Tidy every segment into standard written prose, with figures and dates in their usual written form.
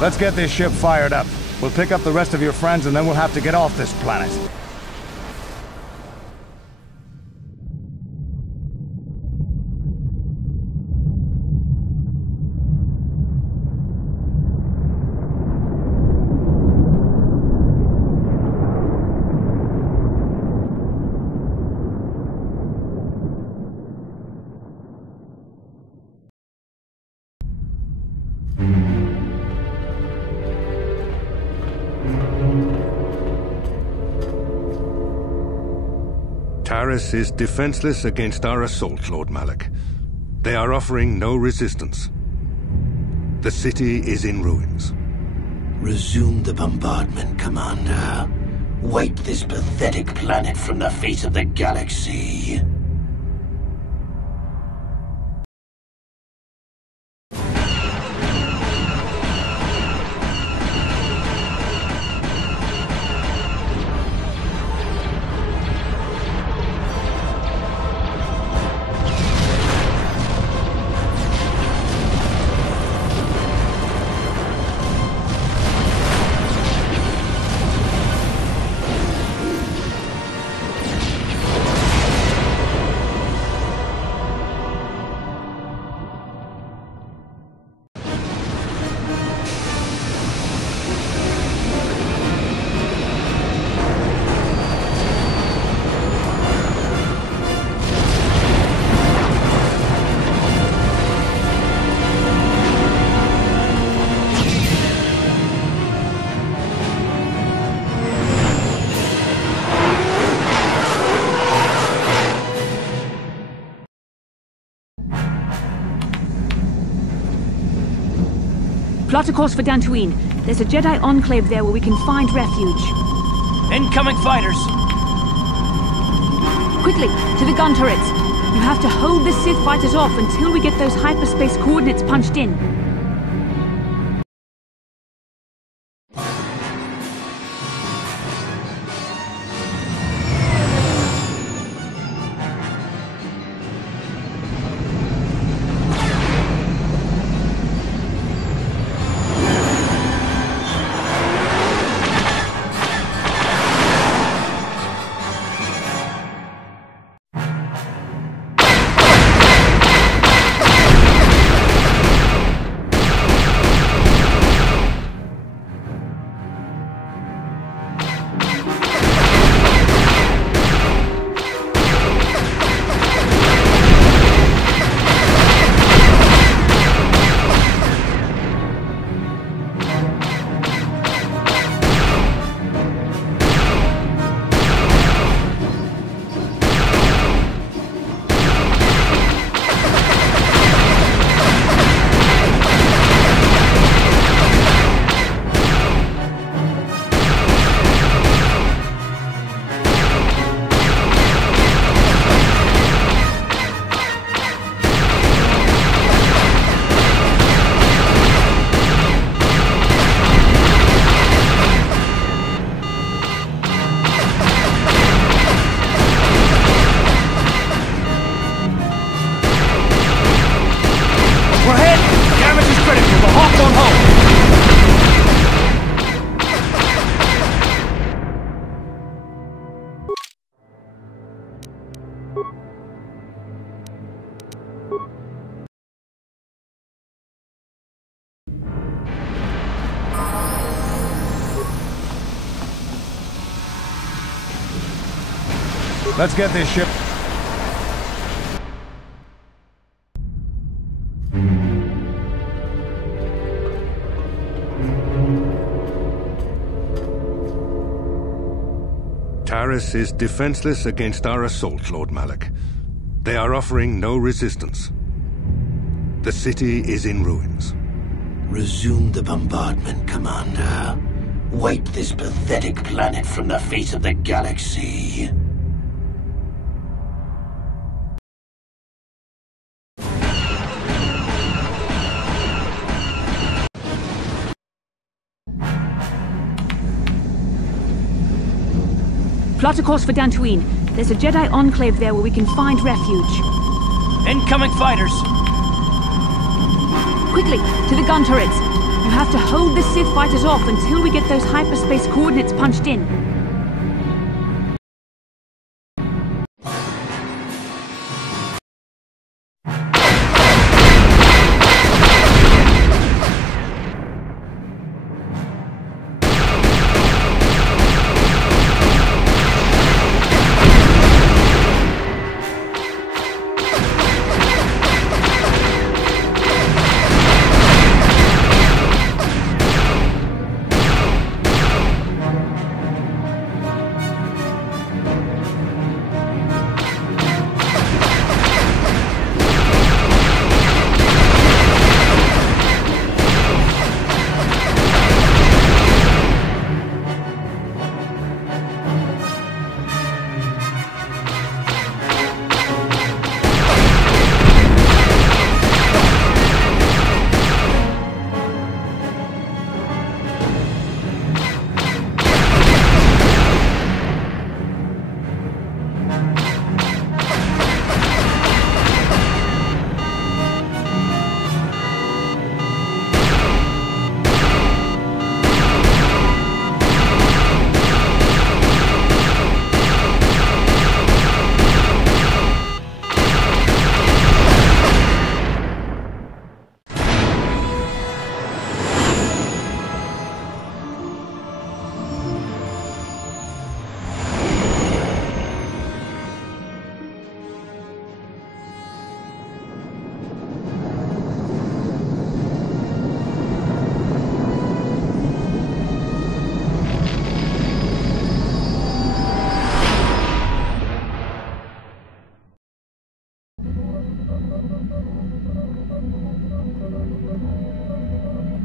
Let's get this ship fired up. We'll pick up the rest of your friends and then we'll have to get off this planet. Taris is defenseless against our assault, Lord Malak. They are offering no resistance. The city is in ruins. Resume the bombardment, Commander. Wipe this pathetic planet from the face of the galaxy. Plot a course for Dantooine. There's a Jedi enclave there where we can find refuge. Incoming fighters! Quickly, to the gun turrets. You have to hold the Sith fighters off until we get those hyperspace coordinates punched in. Let's get this ship. Taris is defenseless against our assault, Lord Malak. They are offering no resistance. The city is in ruins. Resume the bombardment, Commander. Wipe this pathetic planet from the face of the galaxy. Plot a course for Dantooine. There's a Jedi enclave there where we can find refuge. Incoming fighters! Quickly, to the gun turrets! You have to hold the Sith fighters off until we get those hyperspace coordinates punched in.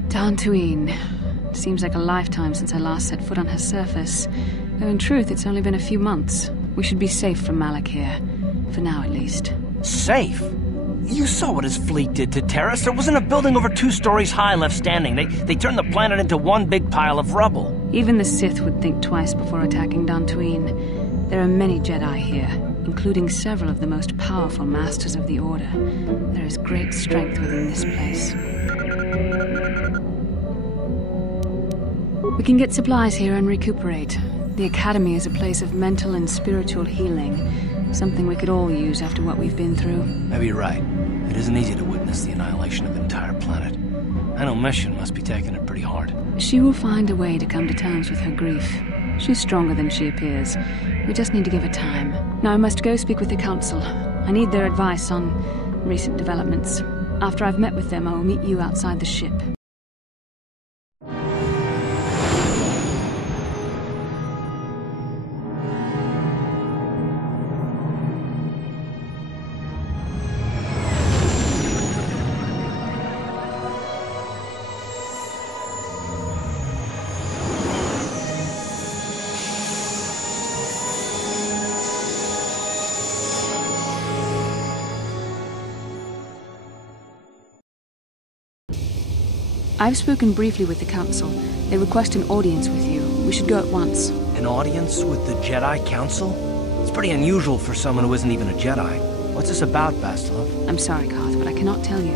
Dantooine. Seems like a lifetime since I last set foot on her surface. Though in truth, it's only been a few months. We should be safe from Malak here. For now, at least. Safe? You saw what his fleet did to Terrace. There wasn't a building over 2 stories high left standing. They turned the planet into one big pile of rubble. Even the Sith would think twice before attacking Dantooine. There are many Jedi here, including several of the most powerful Masters of the Order. There is great strength within this place. We can get supplies here and recuperate. The Academy is a place of mental and spiritual healing. Something we could all use after what we've been through. Maybe you're right. It isn't easy to witness the annihilation of an entire planet. I know Mission must be taking it pretty hard. She will find a way to come to terms with her grief. She's stronger than she appears. We just need to give her time. Now I must go speak with the Council. I need their advice on recent developments. After I've met with them, I will meet you outside the ship. I've spoken briefly with the Council. They request an audience with you. We should go at once. An audience with the Jedi Council? It's pretty unusual for someone who isn't even a Jedi. What's this about, Bastila? I'm sorry, Carth, but I cannot tell you.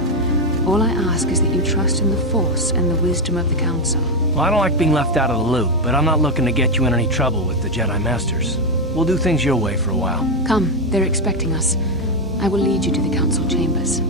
All I ask is that you trust in the Force and the wisdom of the Council. Well, I don't like being left out of the loop, but I'm not looking to get you in any trouble with the Jedi Masters. We'll do things your way for a while. Come, they're expecting us. I will lead you to the Council chambers.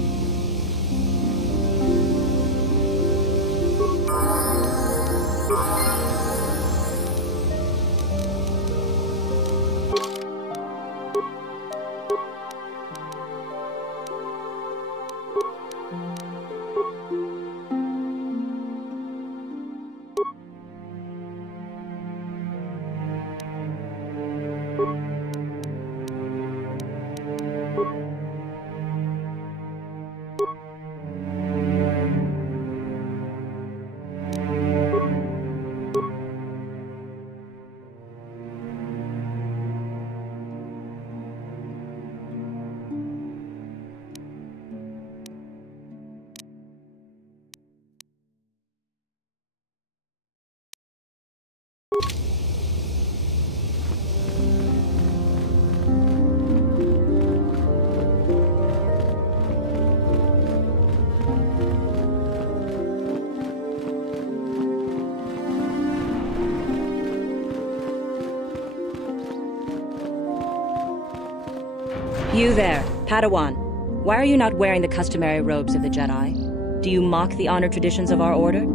You there, Padawan. Why are you not wearing the customary robes of the Jedi? Do you mock the honor traditions of our order?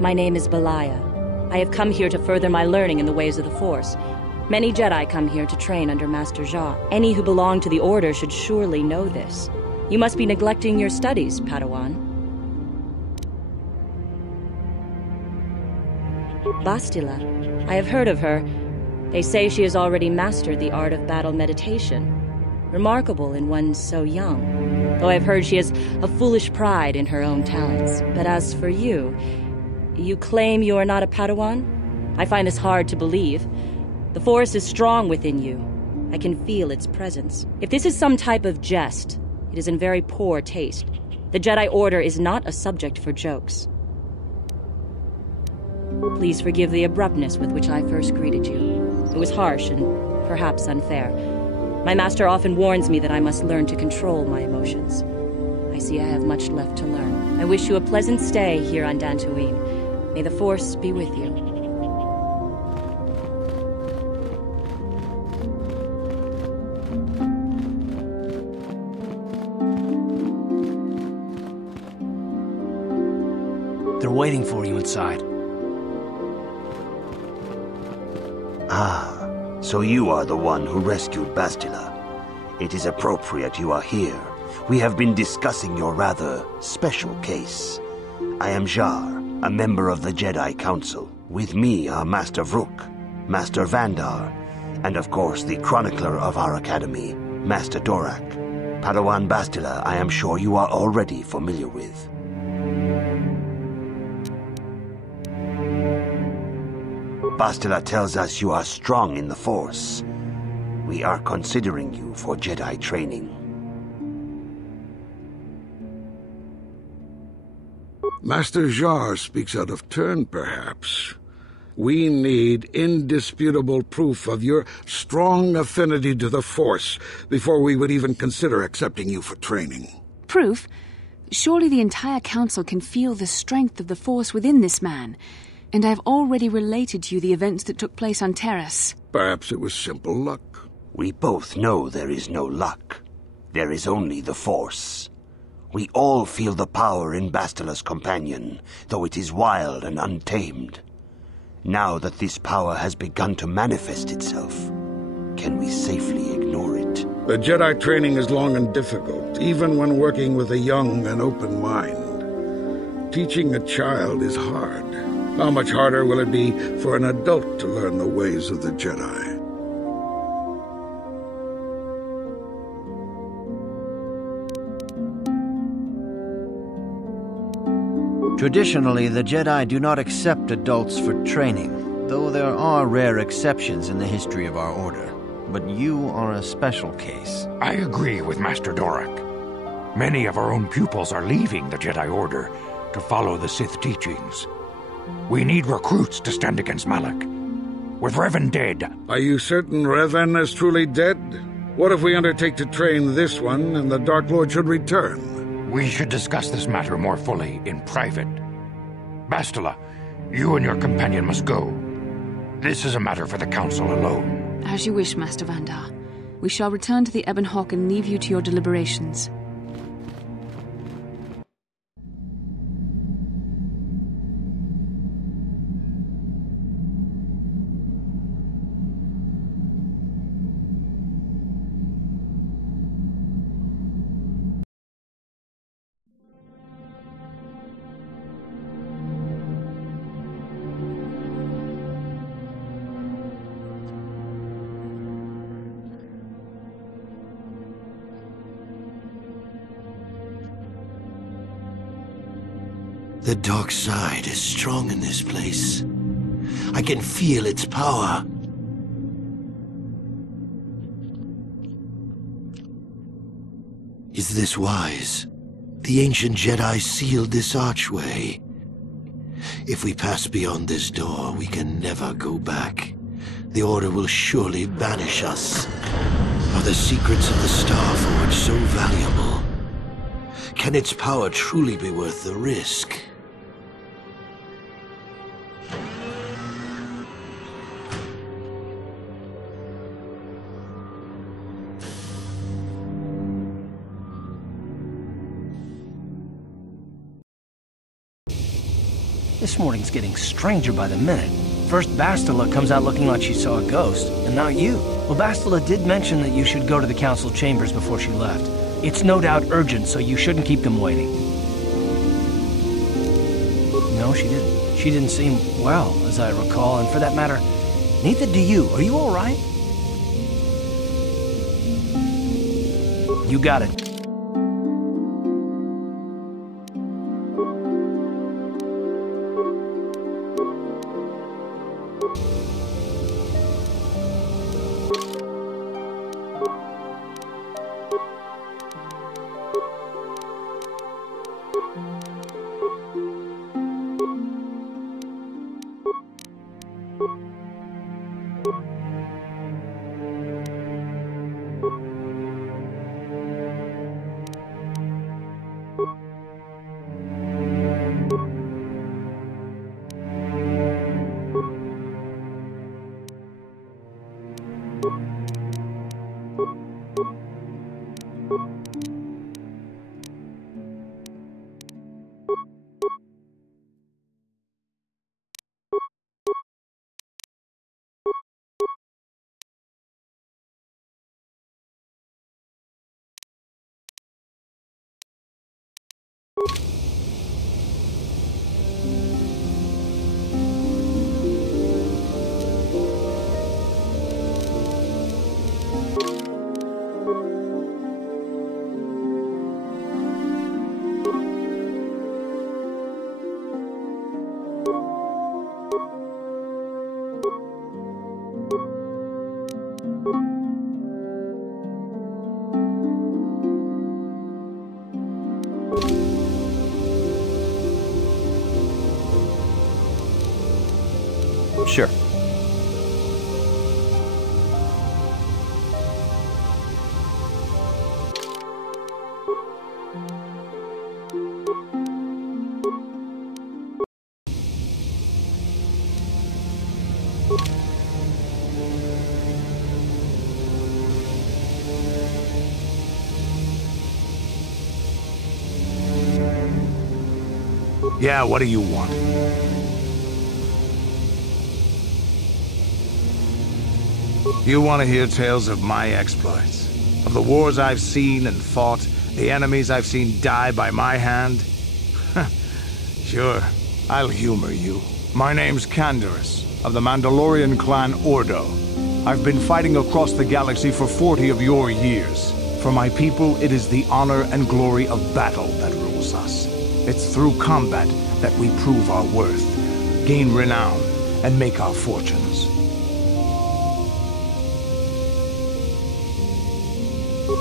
My name is Belaya. I have come here to further my learning in the ways of the Force. Many Jedi come here to train under Master Jha. Any who belong to the Order should surely know this. You must be neglecting your studies, Padawan. Bastila. I have heard of her. They say she has already mastered the art of battle meditation. Remarkable in one so young. Though I've heard she has a foolish pride in her own talents. But as for you, you claim you are not a Padawan? I find this hard to believe. The Force is strong within you. I can feel its presence. If this is some type of jest, it is in very poor taste. The Jedi Order is not a subject for jokes. Please forgive the abruptness with which I first greeted you. It was harsh and perhaps unfair. My master often warns me that I must learn to control my emotions. I see I have much left to learn. I wish you a pleasant stay here on Dantooine. May the Force be with you. They're waiting for you inside. Ah, so you are the one who rescued Bastila. It is appropriate you are here. We have been discussing your rather special case. I am Jar, a member of the Jedi Council. With me are Master Vrook, Master Vandar, and of course the chronicler of our academy, Master Dorak. Padawan Bastila, I am sure you are already familiar with. Bastila tells us you are strong in the Force. We are considering you for Jedi training. Master Jar speaks out of turn, perhaps. We need indisputable proof of your strong affinity to the Force before we would even consider accepting you for training. Proof? Surely the entire Council can feel the strength of the Force within this man. And I've already related to you the events that took place on Terrace. Perhaps it was simple luck. We both know there is no luck. There is only the Force. We all feel the power in Bastila's companion, though it is wild and untamed. Now that this power has begun to manifest itself, can we safely ignore it? The Jedi training is long and difficult, even when working with a young and open mind. Teaching a child is hard. How much harder will it be for an adult to learn the ways of the Jedi? Traditionally, the Jedi do not accept adults for training, though there are rare exceptions in the history of our order. But you are a special case. I agree with Master Dorak. Many of our own pupils are leaving the Jedi Order to follow the Sith teachings. We need recruits to stand against Malak. With Revan dead... Are you certain Revan is truly dead? What if we undertake to train this one and the Dark Lord should return? We should discuss this matter more fully in private. Bastila, you and your companion must go. This is a matter for the Council alone. As you wish, Master Vandar. We shall return to the Ebon Hawk and leave you to your deliberations. The dark side is strong in this place. I can feel its power. Is this wise? The ancient Jedi sealed this archway. If we pass beyond this door, we can never go back. The Order will surely banish us. Are the secrets of the Star Forge so valuable? Can its power truly be worth the risk? This morning's getting stranger by the minute. First Bastila comes out looking like she saw a ghost, and now you. Well, Bastila did mention that you should go to the council chambers before she left. It's no doubt urgent, so you shouldn't keep them waiting. No, she didn't. She didn't seem well, as I recall, and for that matter, neither do you. Are you all right? You got it. Sure. Yeah, what do you want? You want to hear tales of my exploits? Of the wars I've seen and fought, the enemies I've seen die by my hand? Sure, I'll humor you. My name's Canderous, of the Mandalorian clan Ordo. I've been fighting across the galaxy for 40 of your years. For my people, it is the honor and glory of battle that rules us. It's through combat that we prove our worth, gain renown, and make our fortunes.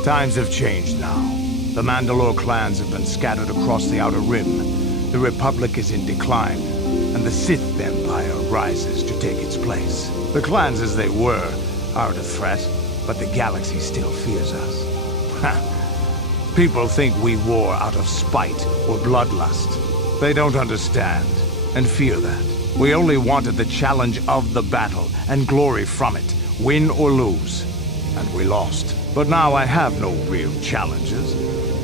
Times have changed now. The Mandalore clans have been scattered across the Outer Rim. The Republic is in decline, and the Sith Empire rises to take its place. The clans as they were aren't a threat, but the galaxy still fears us. People think we war out of spite or bloodlust. They don't understand, and fear that. We only wanted the challenge of the battle, and glory from it, win or lose. And we lost. But now I have no real challenges.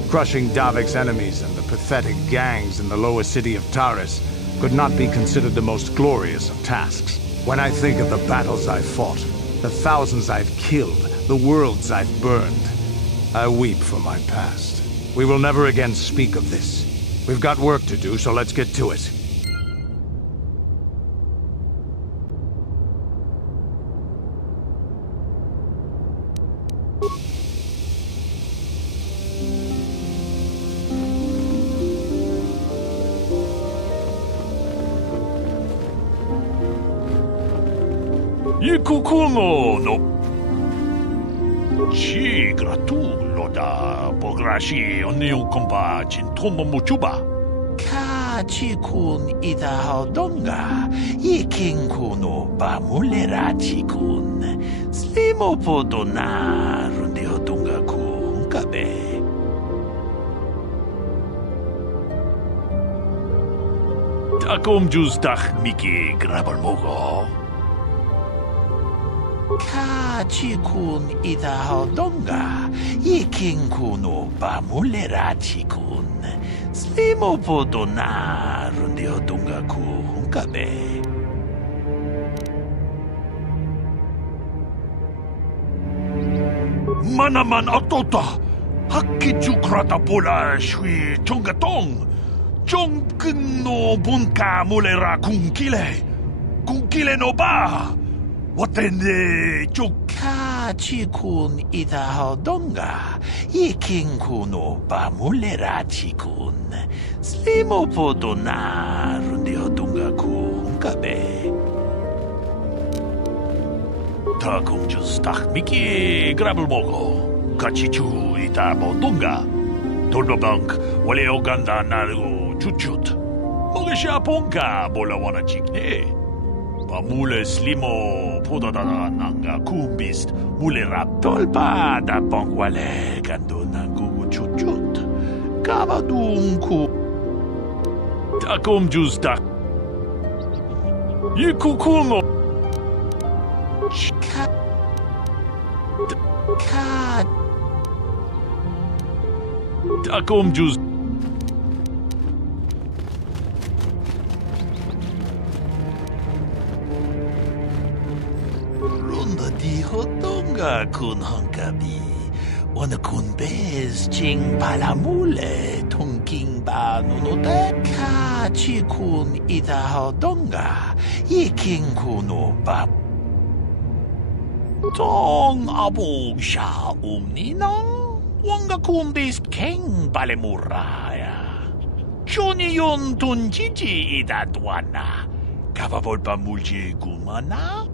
Crushing Davik's enemies and the pathetic gangs in the lower city of Taris could not be considered the most glorious of tasks. When I think of the battles I've fought, the thousands I've killed, the worlds I've burned, I weep for my past. We will never again speak of this. We've got work to do, so let's get to it. Ikukuno no Chi gratulo da pograshi oniu kompa chintomo muchuba. Ka chikun ida hodonga yikinkuno ba mulera chikun. Slimo podona rundi hodonga ku hunkabe. Takom justach miki grabalmogo. Ka chikun ida hodonga yikinkuno ba mulera chikun. Slimo podona rundi hodonga ku hunkabe. Manaman atota, hakijukrata pula shui chongatong, chongkin no bunka mulera kunkile no ba, watende chukka chikun ita donga, yikinku no ba mulera chikun, slimo podona rundi hodunga kunkabe. Takunjus takmiki grabel mogo. Kachichu ita bodunga. Turbobank wale oganda naru chuchut. Mogesha ponka bola wana chikne. Bamule slimo podada nanga kumbist. Mule raptolpa da bank wale kando nangu chuchut. Kavadunku. Takunjus tak. Yikukumo. Takom juice. Runda di hodonga kun hankabi. Wana kun bez ching palamule tungking ba nunote. Ka chi kun ita hodonga. Yiking kuno ba. Tong abog siya ninang wanga kundis keng balemuraya. Johnny yun tunjiji idadwana. Kapapol pa mulji gumana?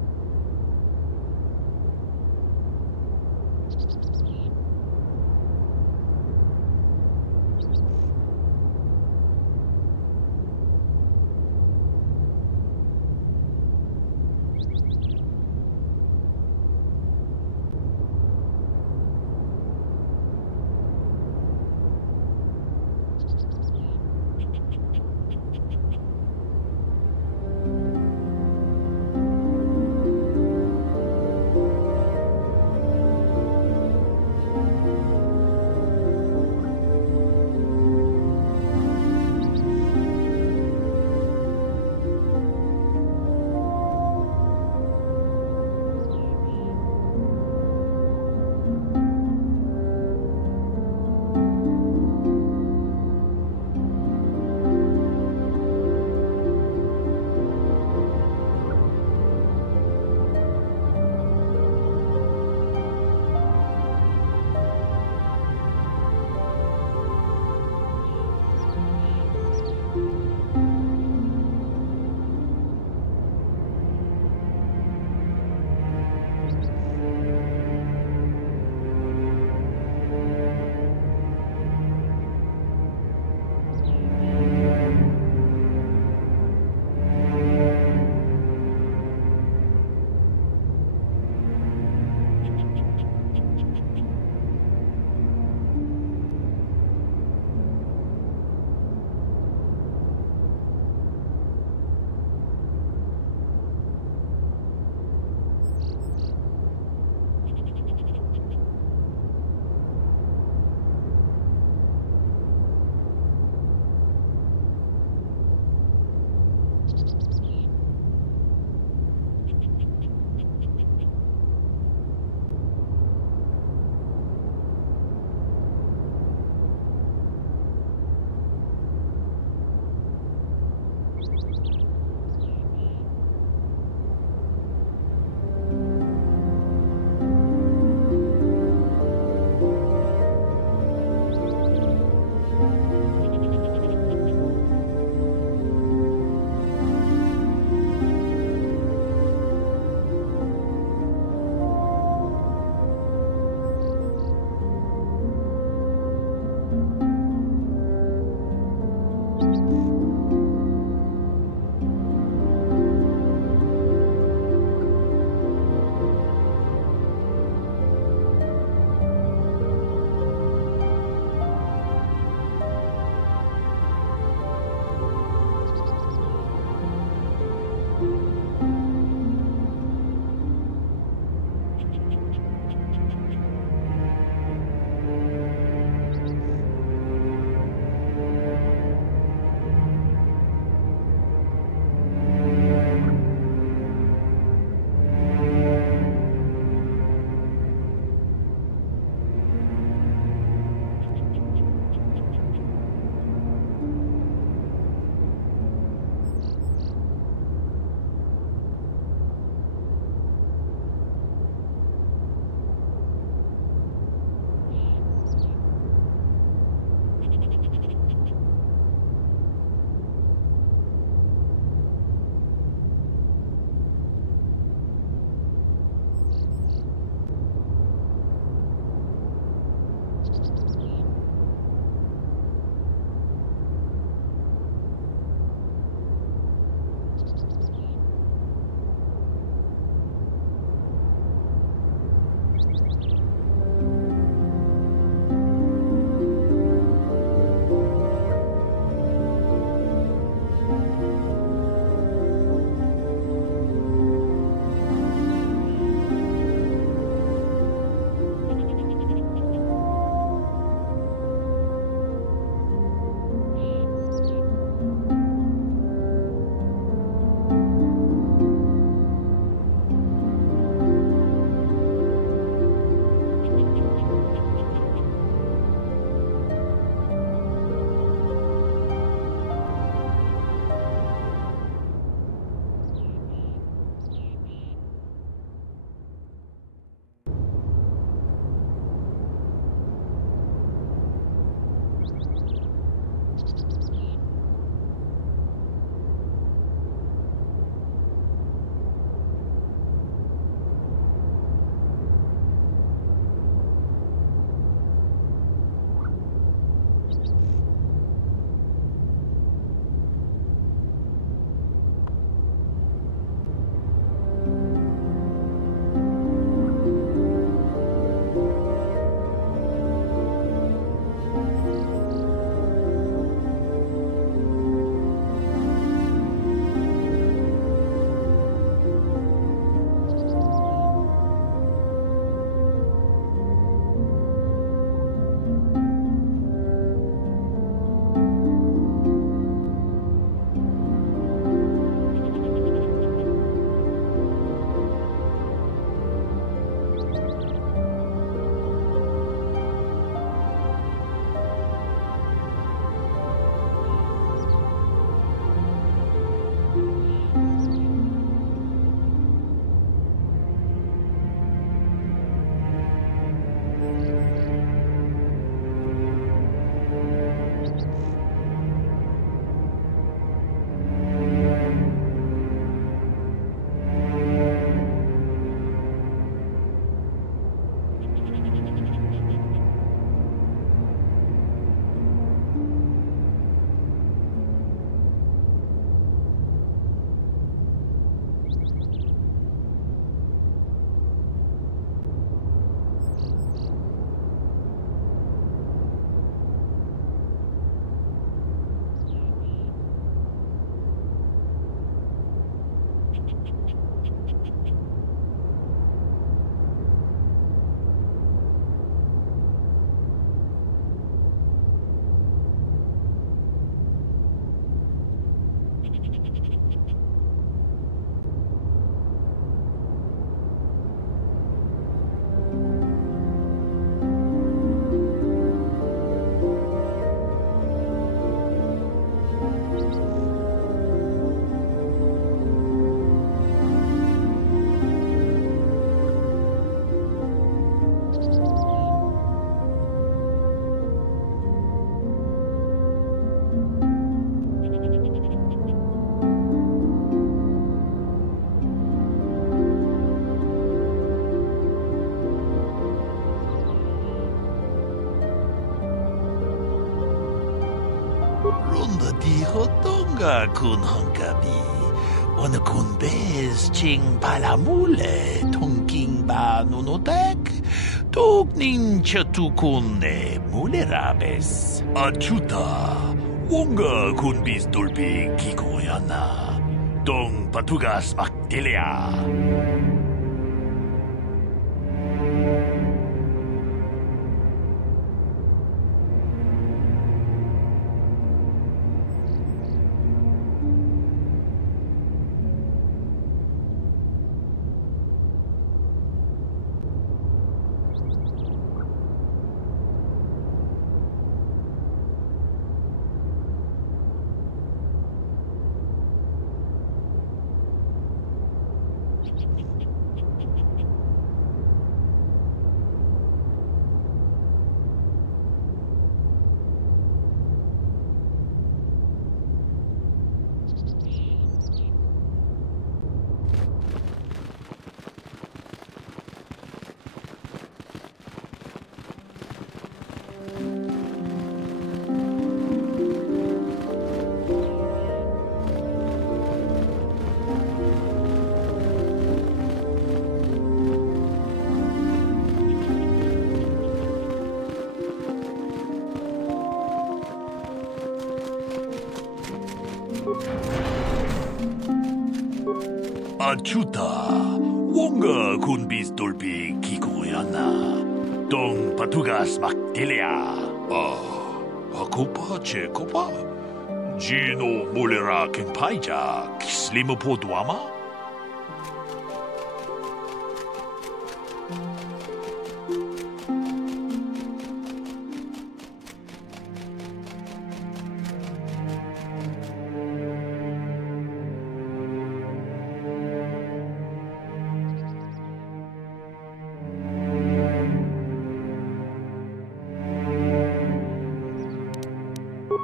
Runda di hotonga kun hunkabi. Wana kun bez ching palamule tongking ba nunotek. Tokning chatukune mulerabes. Achuta. Wonga kun bis dolpi kikoyana. Dong patugas maktilia. Achuta, wonga kun bis dolpi kikoyana. Dong patugas maktilia. Akopa chekopa. Gino mulera kenpaija kislimo podwama.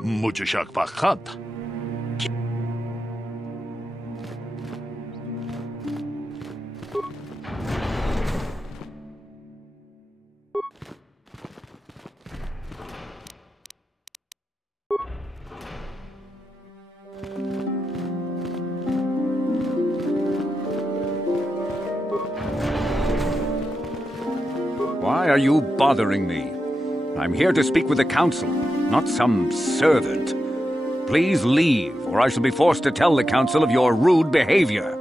Mujashak Bakat. Why are you bothering me? I'm here to speak with the council, not some servant. Please leave, or I shall be forced to tell the council of your rude behavior.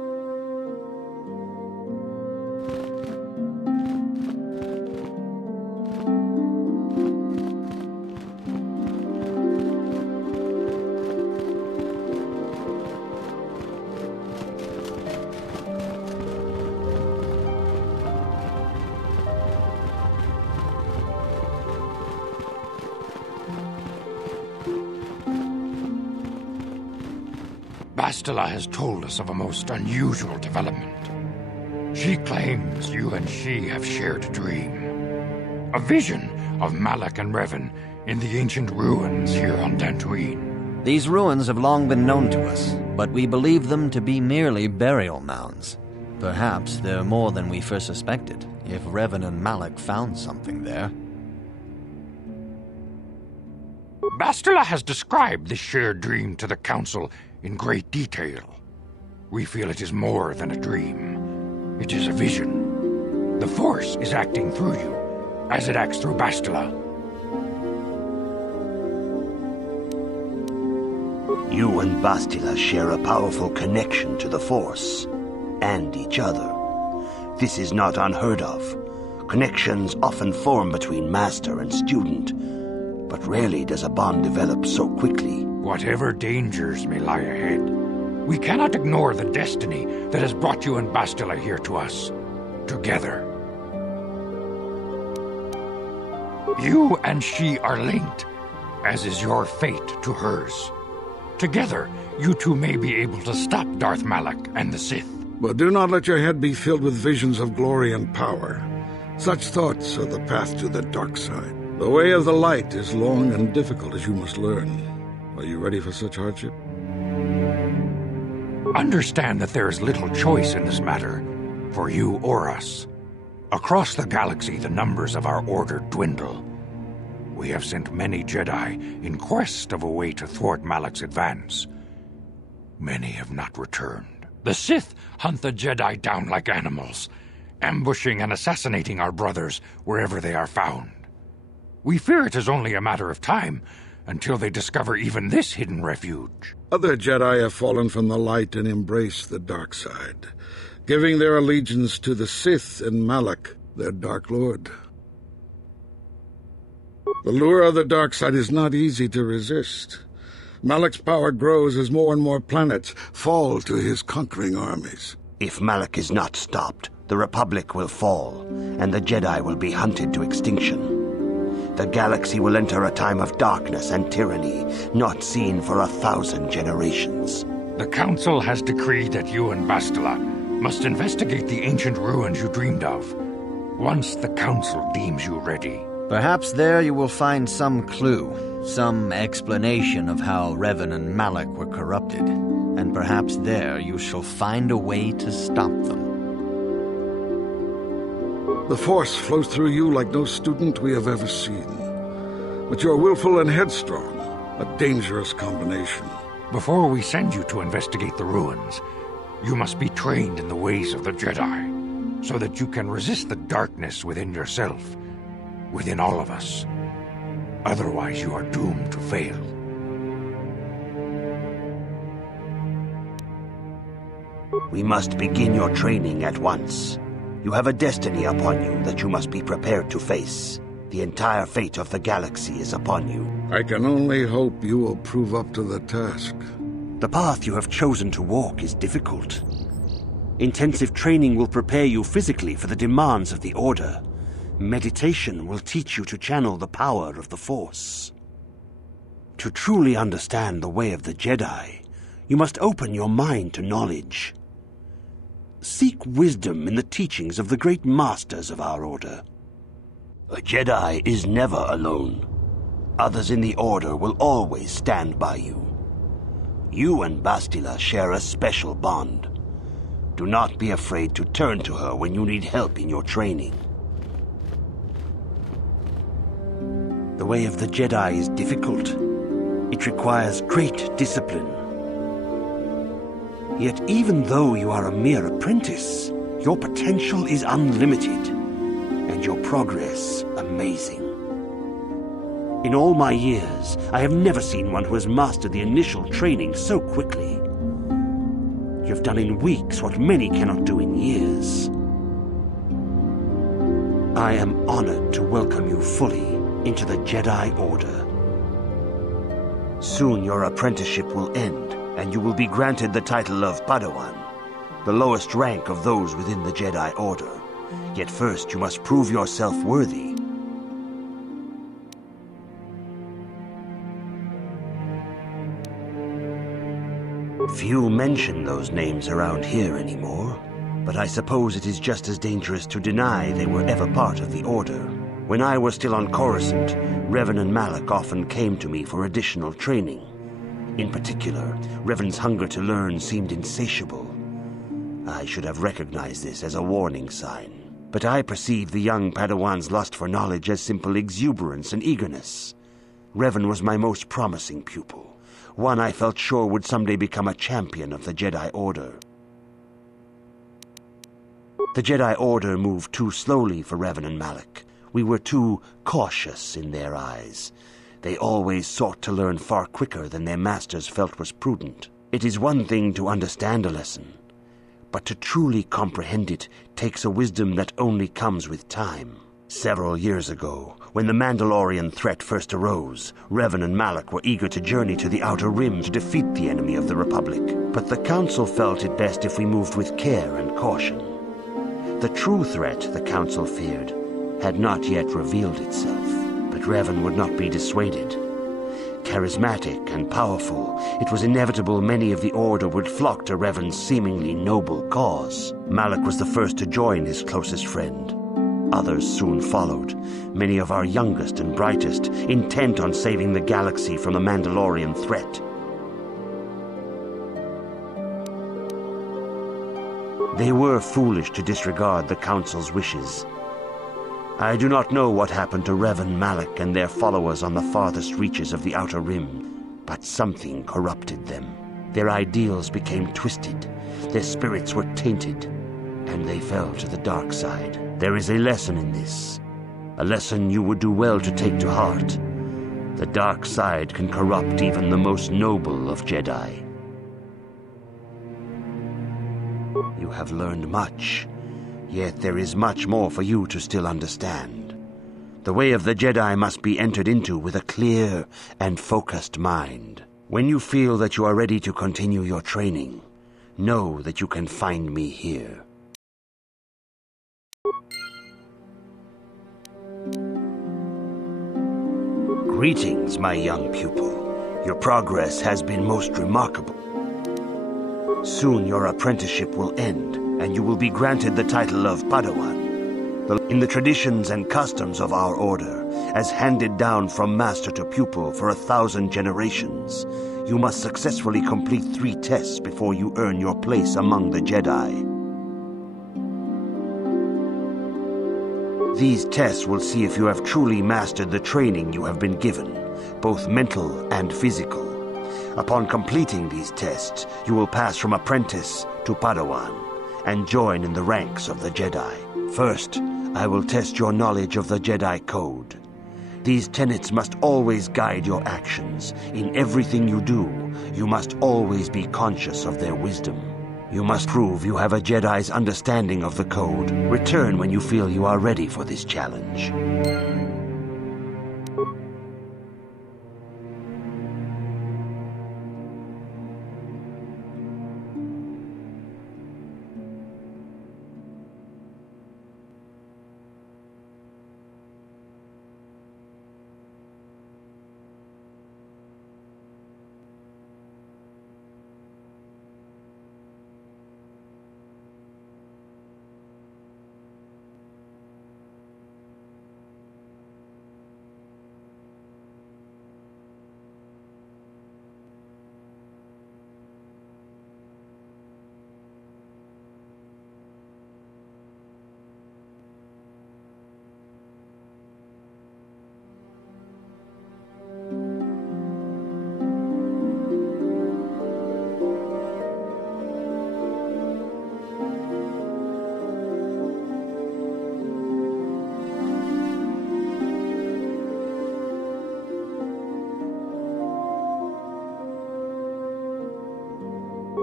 Bastila has told us of a most unusual development. She claims you and she have shared a dream. A vision of Malak and Revan in the ancient ruins here on Dantooine. These ruins have long been known to us, but we believe them to be merely burial mounds. Perhaps they're more than we first suspected, if Revan and Malak found something there. Bastila has described this shared dream to the Council in great detail. We feel it is more than a dream. It is a vision. The Force is acting through you, as it acts through Bastila. You and Bastila share a powerful connection to the Force, and each other. This is not unheard of. Connections often form between master and student, but rarely does a bond develop so quickly. Whatever dangers may lie ahead, we cannot ignore the destiny that has brought you and Bastila here to us, together. You and she are linked, as is your fate to hers. Together, you two may be able to stop Darth Malak and the Sith. But do not let your head be filled with visions of glory and power. Such thoughts are the path to the dark side. The way of the light is long and difficult, as you must learn. Are you ready for such hardship? Understand that there is little choice in this matter, for you or us. Across the galaxy, the numbers of our order dwindle. we have sent many Jedi in quest of a way to thwart Malak's advance. Many have not returned. The Sith hunt the Jedi down like animals, ambushing and assassinating our brothers wherever they are found. We fear it is only a matter of time until they discover even this hidden refuge. Other Jedi have fallen from the light and embraced the dark side, giving their allegiance to the Sith and Malak, their Dark Lord. The lure of the dark side is not easy to resist. Malak's power grows as more and more planets fall to his conquering armies. If Malak is not stopped, the Republic will fall, and the Jedi will be hunted to extinction. The galaxy will enter a time of darkness and tyranny, not seen for 1,000 generations. The Council has decreed that you and Bastila must investigate the ancient ruins you dreamed of, once the Council deems you ready. Perhaps there you will find some clue, some explanation of how Revan and Malak were corrupted, and perhaps there you shall find a way to stop them. The Force flows through you like no student we have ever seen. But you are willful and headstrong, a dangerous combination. Before we send you to investigate the ruins, you must be trained in the ways of the Jedi, so that you can resist the darkness within yourself, within all of us. Otherwise, you are doomed to fail. We must begin your training at once. You have a destiny upon you that you must be prepared to face. The entire fate of the galaxy is upon you. I can only hope you will prove up to the task. The path you have chosen to walk is difficult. Intensive training will prepare you physically for the demands of the Order. Meditation will teach you to channel the power of the Force. To truly understand the way of the Jedi, you must open your mind to knowledge. Seek wisdom in the teachings of the great masters of our Order. A Jedi is never alone. Others in the Order will always stand by you. You and Bastila share a special bond. Do not be afraid to turn to her when you need help in your training. The way of the Jedi is difficult. It requires great discipline. Yet even though you are a mere apprentice, your potential is unlimited, and your progress amazing. In all my years, I have never seen one who has mastered the initial training so quickly. You have done in weeks what many cannot do in years. I am honored to welcome you fully into the Jedi Order. Soon your apprenticeship will end, and you will be granted the title of Padawan, the lowest rank of those within the Jedi Order. Yet first you must prove yourself worthy. Few mention those names around here anymore, but I suppose it is just as dangerous to deny they were ever part of the Order. When I was still on Coruscant, Revan and Malak often came to me for additional training. In particular, Revan's hunger to learn seemed insatiable. I should have recognized this as a warning sign, but I perceived the young Padawan's lust for knowledge as simple exuberance and eagerness. Revan was my most promising pupil, one I felt sure would someday become a champion of the Jedi Order. The Jedi Order moved too slowly for Revan and Malak. We were too cautious in their eyes. They always sought to learn far quicker than their masters felt was prudent. It is one thing to understand a lesson, but to truly comprehend it takes a wisdom that only comes with time. Several years ago, when the Mandalorian threat first arose, Revan and Malak were eager to journey to the Outer Rim to defeat the enemy of the Republic. But the Council felt it best if we moved with care and caution. The true threat the Council feared had not yet revealed itself, but Revan would not be dissuaded. Charismatic and powerful, it was inevitable many of the Order would flock to Revan's seemingly noble cause. Malak was the first to join his closest friend. Others soon followed, many of our youngest and brightest, intent on saving the galaxy from the Mandalorian threat. They were foolish to disregard the Council's wishes. I do not know what happened to Revan Malak and their followers on the farthest reaches of the Outer Rim, but something corrupted them. Their ideals became twisted, their spirits were tainted, and they fell to the dark side. There is a lesson in this, a lesson you would do well to take to heart. The dark side can corrupt even the most noble of Jedi. You have learned much, yet there is much more for you to still understand. The way of the Jedi must be entered into with a clear and focused mind. When you feel that you are ready to continue your training, know that you can find me here. Greetings, my young pupil. Your progress has been most remarkable. Soon your apprenticeship will end, and you will be granted the title of Padawan. In the traditions and customs of our order, as handed down from master to pupil for 1,000 generations, you must successfully complete 3 tests before you earn your place among the Jedi. These tests will see if you have truly mastered the training you have been given, both mental and physical. Upon completing these tests, you will pass from apprentice to Padawan and join in the ranks of the Jedi. First, I will test your knowledge of the Jedi Code. These tenets must always guide your actions. In everything you do, you must always be conscious of their wisdom. You must prove you have a Jedi's understanding of the Code. Return when you feel you are ready for this challenge.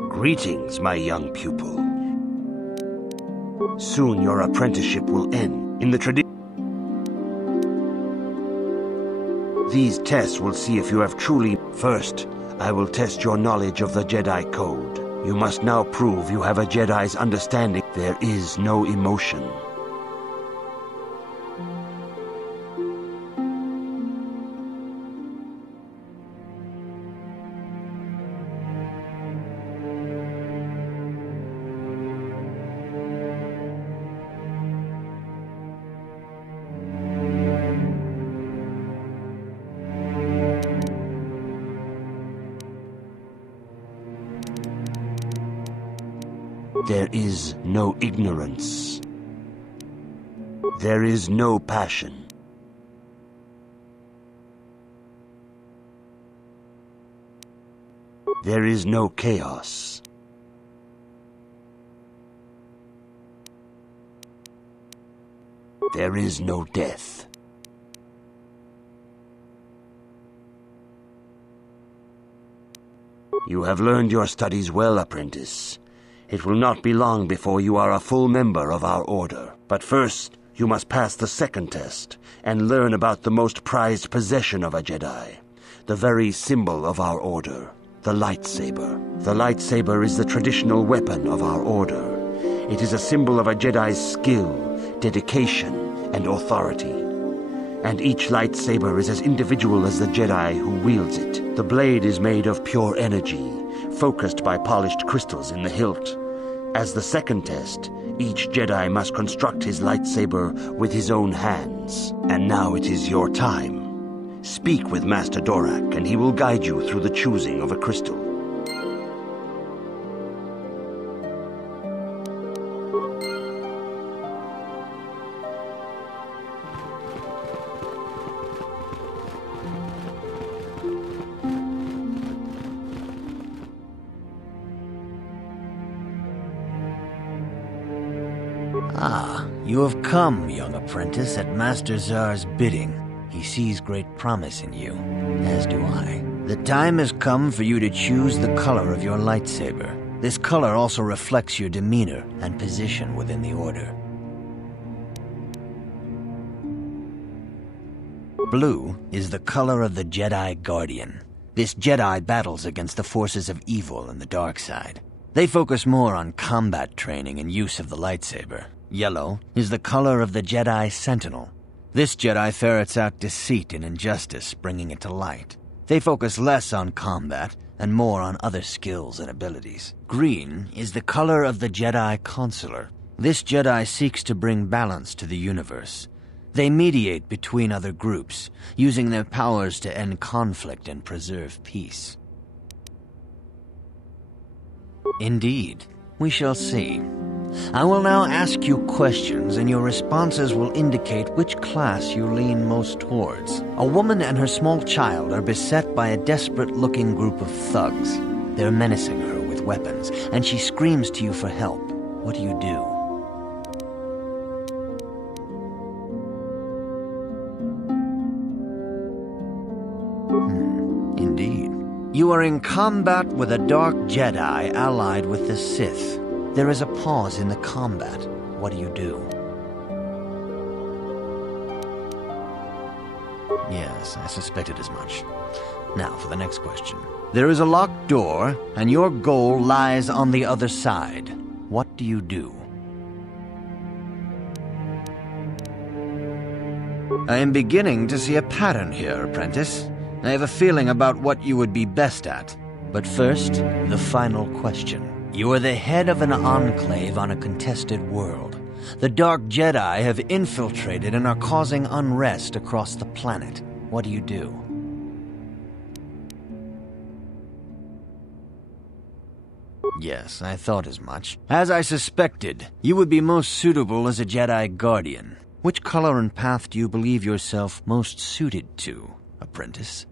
Greetings, my young pupil. Soon your apprenticeship will end. In the These tests will see if you have truly... First, I will test your knowledge of the Jedi Code. You must now prove you have a Jedi's understanding. There is no emotion. There is no ignorance. There is no passion. There is no chaos. There is no death. You have learned your studies well, apprentice. It will not be long before you are a full member of our order. But first, you must pass the second test and learn about the most prized possession of a Jedi, the very symbol of our order, the lightsaber. The lightsaber is the traditional weapon of our order. It is a symbol of a Jedi's skill, dedication, and authority. And each lightsaber is as individual as the Jedi who wields it. The blade is made of pure energy, focused by polished crystals in the hilt. As the second test, each Jedi must construct his lightsaber with his own hands. And now it is your time. Speak with Master Dorak, and he will guide you through the choosing of a crystal. You have come, young apprentice, at Master Czar's bidding. He sees great promise in you, as do I. The time has come for you to choose the color of your lightsaber. This color also reflects your demeanor and position within the Order. Blue is the color of the Jedi Guardian. This Jedi battles against the forces of evil and the dark side. They focus more on combat training and use of the lightsaber. Yellow is the color of the Jedi Sentinel. This Jedi ferrets out deceit and injustice, bringing it to light. They focus less on combat and more on other skills and abilities. Green is the color of the Jedi Consular. This Jedi seeks to bring balance to the universe. They mediate between other groups, using their powers to end conflict and preserve peace. Indeed, we shall see. I will now ask you questions, and your responses will indicate which class you lean most towards. A woman and her small child are beset by a desperate-looking group of thugs. They're menacing her with weapons, and she screams to you for help. What do you do? Indeed. You are in combat with a dark Jedi allied with the Sith. There is a pause in the combat. What do you do? Yes, I suspected as much. Now for the next question. There is a locked door, and your goal lies on the other side. What do you do? I am beginning to see a pattern here, apprentice. I have a feeling about what you would be best at. But first, the final question. You are the head of an enclave on a contested world. The Dark Jedi have infiltrated and are causing unrest across the planet. What do you do? Yes, I thought as much. As I suspected, you would be most suitable as a Jedi Guardian. Which color and path do you believe yourself most suited to, apprentice?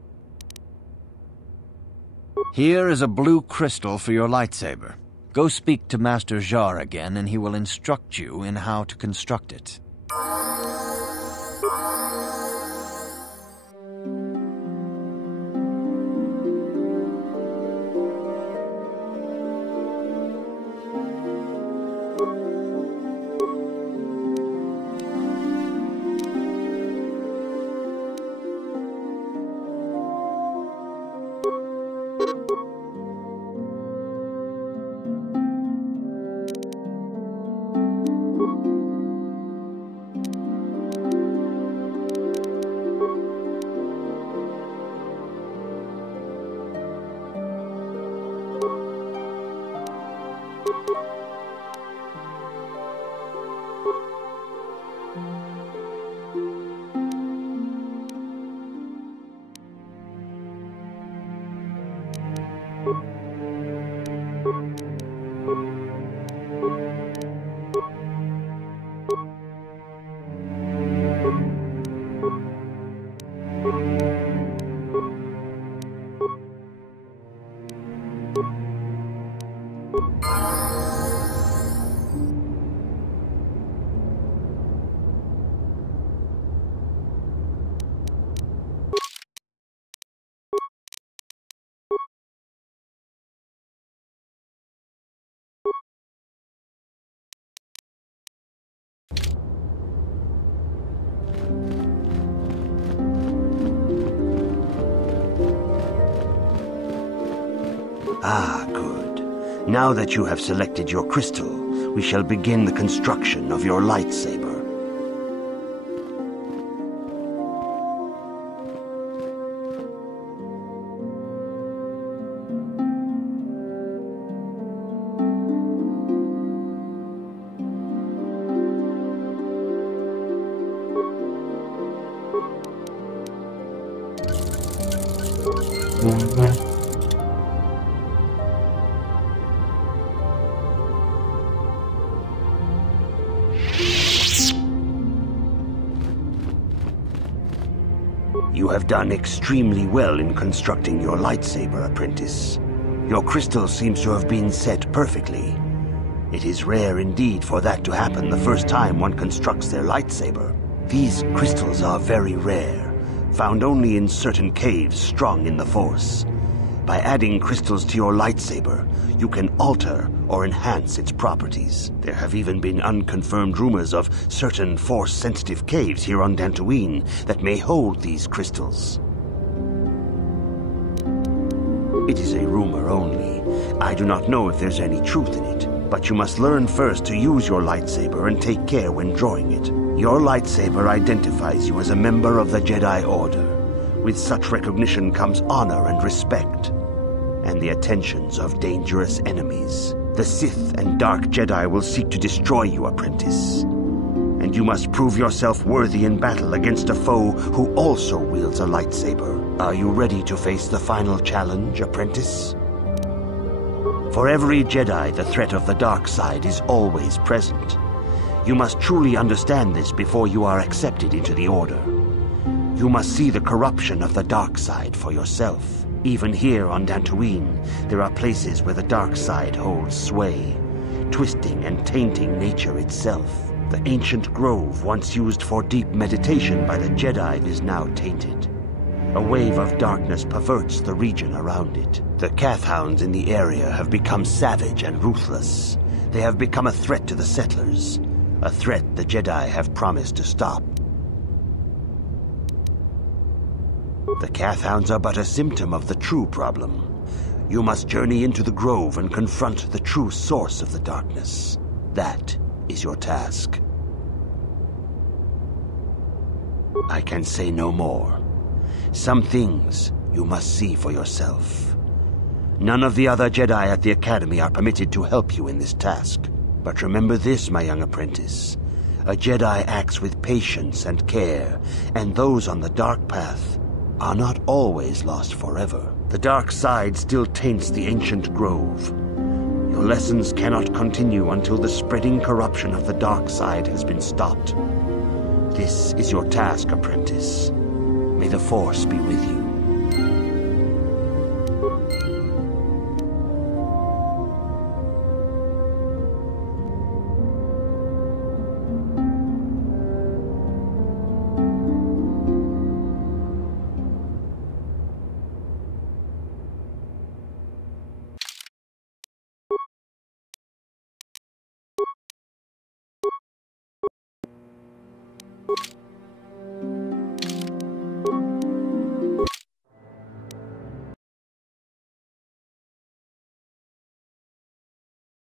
Here is a blue crystal for your lightsaber. Go speak to Master Czar again, and he will instruct you in how to construct it. Ah, good. Now that you have selected your crystal, we shall begin the construction of your lightsaber. You have done extremely well in constructing your lightsaber, apprentice. Your crystal seems to have been set perfectly. It is rare indeed for that to happen the first time one constructs their lightsaber. These crystals are very rare, found only in certain caves strong in the Force. By adding crystals to your lightsaber, you can alter or enhance its properties. There have even been unconfirmed rumors of certain Force-sensitive caves here on Dantooine that may hold these crystals. It is a rumor only. I do not know if there's any truth in it, but you must learn first to use your lightsaber and take care when drawing it. Your lightsaber identifies you as a member of the Jedi Order. With such recognition comes honor and respect, and the attentions of dangerous enemies. The Sith and Dark Jedi will seek to destroy you, apprentice. And you must prove yourself worthy in battle against a foe who also wields a lightsaber. Are you ready to face the final challenge, apprentice? For every Jedi, the threat of the dark side is always present. You must truly understand this before you are accepted into the Order. You must see the corruption of the dark side for yourself. Even here on Dantooine, there are places where the dark side holds sway, twisting and tainting nature itself. The ancient grove, once used for deep meditation by the Jedi, is now tainted. A wave of darkness perverts the region around it. The Kathhounds in the area have become savage and ruthless. They have become a threat to the settlers, a threat the Jedi have promised to stop. The Kathhounds are but a symptom of the true problem. You must journey into the grove and confront the true source of the darkness. That is your task. I can say no more. Some things you must see for yourself. None of the other Jedi at the Academy are permitted to help you in this task. But remember this, my young apprentice. A Jedi acts with patience and care, and those on the dark path are not always lost forever. The dark side still taints the ancient grove. Your lessons cannot continue until the spreading corruption of the dark side has been stopped. This is your task, apprentice. May the Force be with you.